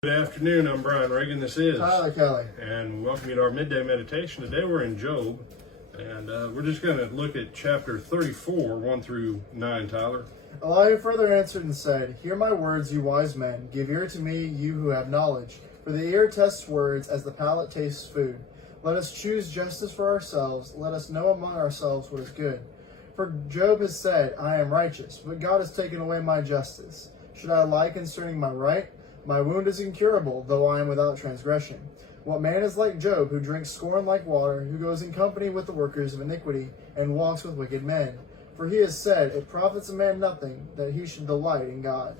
Good afternoon, I'm Brian Reagan, this is Tyler Kelly. and welcome you to our midday meditation. Today we're in Job, and we're just going to look at chapter 34, 1 through 9, Tyler. Elihu further answered and said, Hear my words, you wise men. Give ear to me, you who have knowledge. For the ear tests words as the palate tastes food. Let us choose justice for ourselves. Let us know among ourselves what is good. For Job has said, I am righteous, but God has taken away my justice. Should I lie concerning my right? My wound is incurable, though I am without transgression. What man is like Job, who drinks scorn like water, who goes in company with the workers of iniquity, and walks with wicked men? For he has said, It profits a man nothing, that he should delight in God.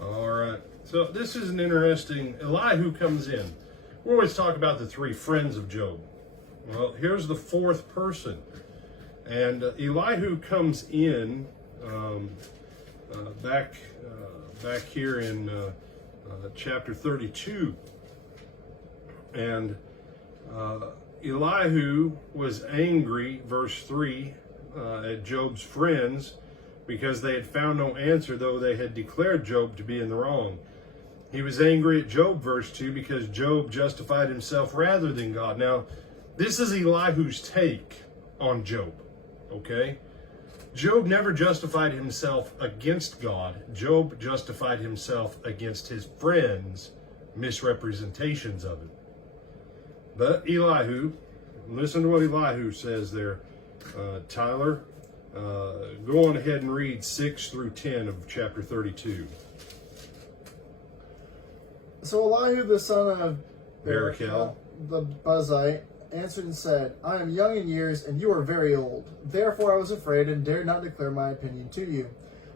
All right, so this is an interesting, Elihu comes in. We always talk about the three friends of Job. Well, here's the fourth person. And Elihu comes in back here in chapter 32. And Elihu was angry, verse 3, at Job's friends because they had found no answer, though they had declared Job to be in the wrong. He was angry at Job, verse 2, because Job justified himself rather than God. Now, this is Elihu's take on Job, okay? Job never justified himself against God. Job justified himself against his friends' misrepresentations of it. But Elihu, listen to what Elihu says there, Tyler. Go on ahead and read 6 through 10 of chapter 32. So Elihu the son of Barachel, the Buzite, answered and said, I am young in years, and you are very old. Therefore I was afraid, and dared not declare my opinion to you.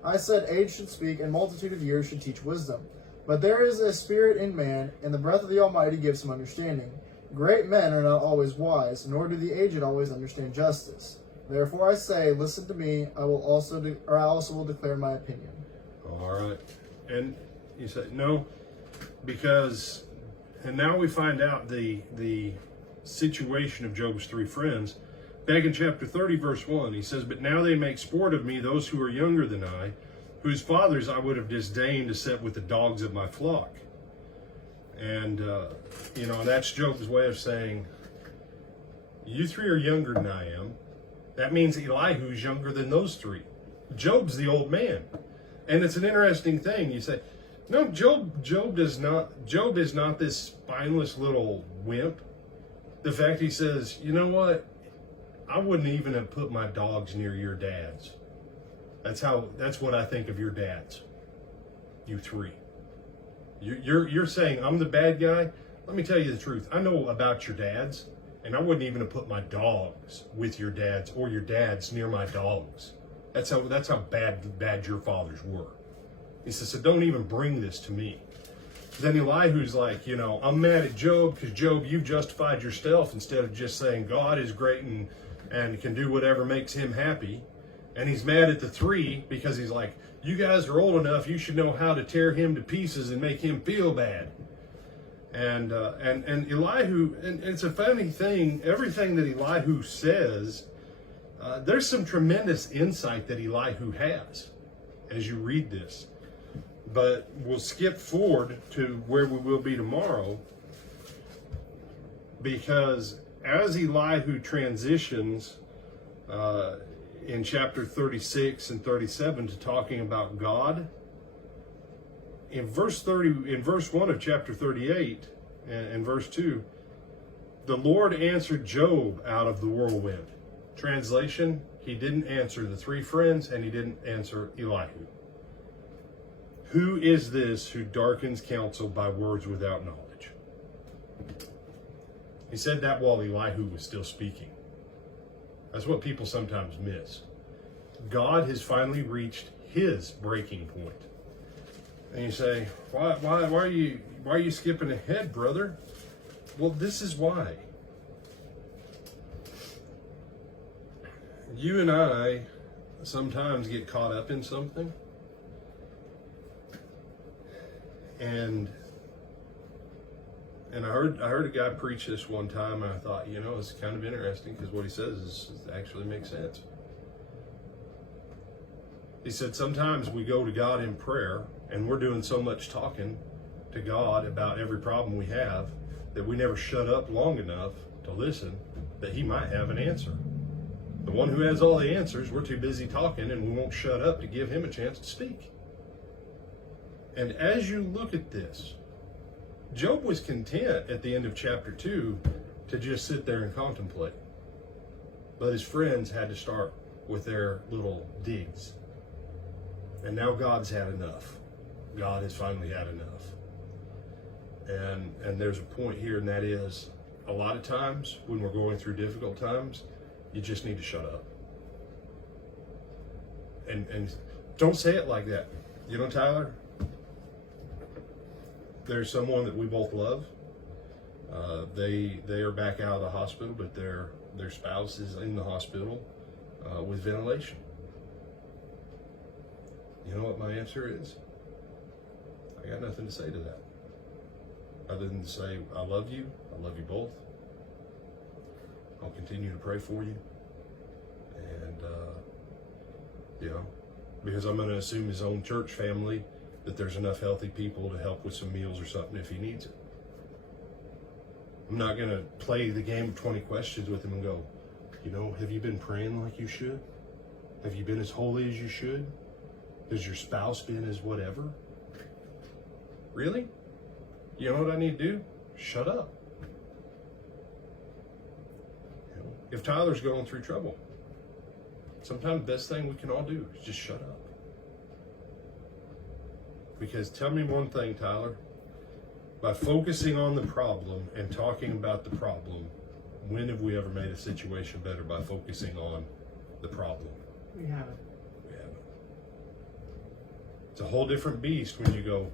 I said, Age should speak, and multitude of years should teach wisdom. But there is a spirit in man, and the breath of the Almighty gives him understanding. Great men are not always wise, nor do the aged always understand justice. Therefore I say, Listen to me, I also will declare my opinion. all right. And you say, no, because, and now we find out the situation of Job's three friends. Back in chapter 30, verse 1, he says, But now they make sport of me those who are younger than I, whose fathers I would have disdained to set with the dogs of my flock. And, that's Job's way of saying, you three are younger than I am. That means Elihu's younger than those three. Job's the old man. And it's an interesting thing. You say, no, Job is not this spineless little wimp. The fact he says, you know what? I wouldn't even have put my dogs near your dads. That's what I think of your dads. You three. You're saying I'm the bad guy? Let me tell you the truth. I know about your dads, and I wouldn't even have put my dogs with your dads or your dads near my dogs. That's how bad your fathers were. He says, so don't even bring this to me. Then Elihu's like, I'm mad at Job because Job, you've justified yourself instead of just saying God is great and can do whatever makes him happy. And he's mad at the three because he's like, you guys are old enough, you should know how to tear him to pieces and make him feel bad. And Elihu, and it's a funny thing, everything that Elihu says, there's some tremendous insight that Elihu has as you read this. But we'll skip forward to where we will be tomorrow, because as Elihu transitions in chapter 36 and 37 to talking about God, in verse 1 of chapter 38 and verse 2, the Lord answered Job out of the whirlwind. Translation, he didn't answer the three friends and he didn't answer Elihu. Who is this who darkens counsel by words without knowledge? He said that while Elihu was still speaking. That's what people sometimes miss. God has finally reached his breaking point. And you say, why are you skipping ahead, brother? Well, this is why. You and I sometimes get caught up in something. And I heard a guy preach this one time, and I thought, it's kind of interesting because what he says actually makes sense. He said sometimes we go to God in prayer and we're doing so much talking to God about every problem we have, that we never shut up long enough to listen, that he might have an answer. The one who has all the answers, we're too busy talking and we won't shut up to give him a chance to speak. And as you look at this, Job was content at the end of chapter 2 to just sit there and contemplate. But his friends had to start with their little digs. And now God's had enough. God has finally had enough. And there's a point here, and that is, a lot of times when we're going through difficult times, you just need to shut up. And don't say it like that. You know, Tyler, there's someone that we both love. They are back out of the hospital, but their spouse is in the hospital with ventilation. You know what my answer is? I got nothing to say to that, other than to say, I love you both. I'll continue to pray for you. And, because I'm going to assume his own church family, that there's enough healthy people to help with some meals or something if he needs it. I'm not going to play the game of 20 questions with him and go, have you been praying like you should? Have you been as holy as you should? Has your spouse been as whatever? Really? You know what I need to do? Shut up. If Tyler's going through trouble, sometimes the best thing we can all do is just shut up. Because tell me one thing, Tyler, by focusing on the problem and talking about the problem, when have we ever made a situation better by focusing on the problem? We haven't. We haven't. It's a whole different beast when you go,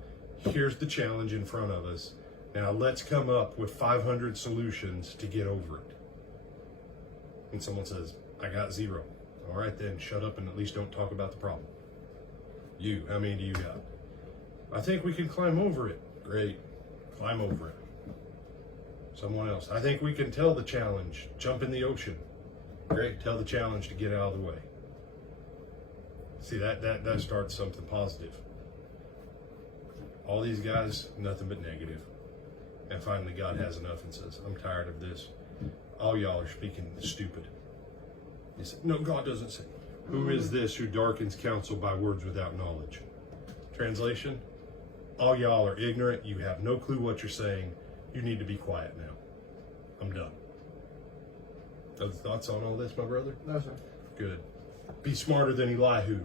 here's the challenge in front of us. Now let's come up with 500 solutions to get over it. And someone says, I got 0. All right, then shut up and at least don't talk about the problem. How many do you got? I think we can climb over it. Great. Climb over it. Someone else. I think we can tell the challenge. Jump in the ocean. Great. Tell the challenge to get out of the way. See, that starts something positive. All these guys, nothing but negative. And finally God has enough and says, I'm tired of this. All y'all are speaking stupid. He said, no, God doesn't say. Who is this who darkens counsel by words without knowledge? Translation, all y'all are ignorant. You have no clue what you're saying. You need to be quiet now. I'm done. Other thoughts on all this, my brother? No, sir. Good. Be smarter than Elihu.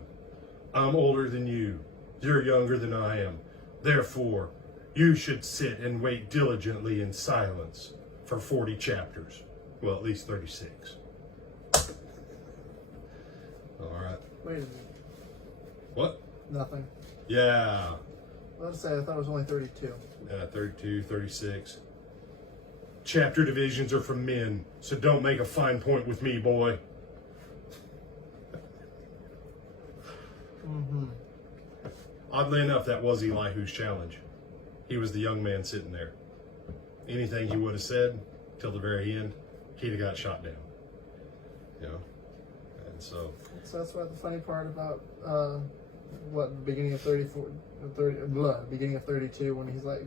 I'm older than you. You're younger than I am. Therefore, you should sit and wait diligently in silence for 40 chapters. Well, at least 36. All right. Wait a minute. What? Nothing. Yeah. Let's say I thought it was only 32. 32, 36. Chapter divisions are for men, so don't make a fine point with me, boy. Mm-hmm. Oddly enough, that was Elihu's challenge. He was the young man sitting there. Anything he would have said till the very end, he'd have got shot down. And so that's what the funny part about beginning of beginning of 32, when he's like,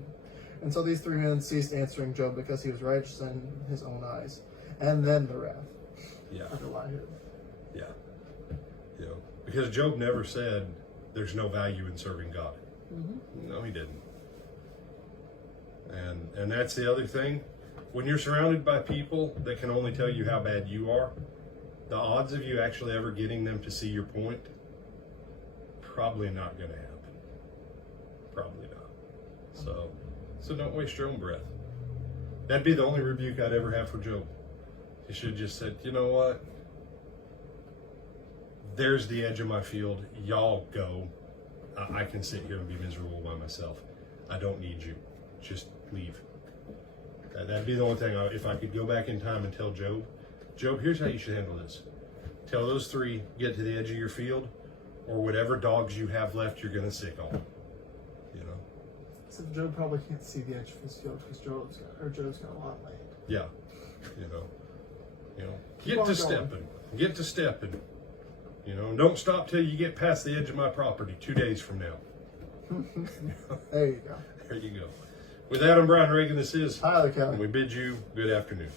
and so these 3 men ceased answering Job because he was righteous in his own eyes, and then the wrath. Yeah. Of Elihu. Yeah. Because Job never said there's no value in serving God. Mm-hmm. No, he didn't. And that's the other thing. When you're surrounded by people that can only tell you how bad you are, the odds of you actually ever getting them to see your point, probably not going to happen. Probably not. So don't waste your own breath. That'd be the only rebuke I'd ever have for Job. He should have just said, you know what? There's the edge of my field. Y'all go. I can sit here and be miserable by myself. I don't need you. Just leave. That'd be the only thing. If I could go back in time and tell Job, here's how you should handle this. Tell those 3, get to the edge of your field, or whatever dogs you have left, you're going to sick on. So Job probably can't see the edge of his field because Job's got a lot of land. Yeah. Get to stepping. Don't stop till you get past the edge of my property 2 days from now. There you go. There you go. With Adam Brown Reagan, this is Tyler and we Kelly. bid you good afternoon.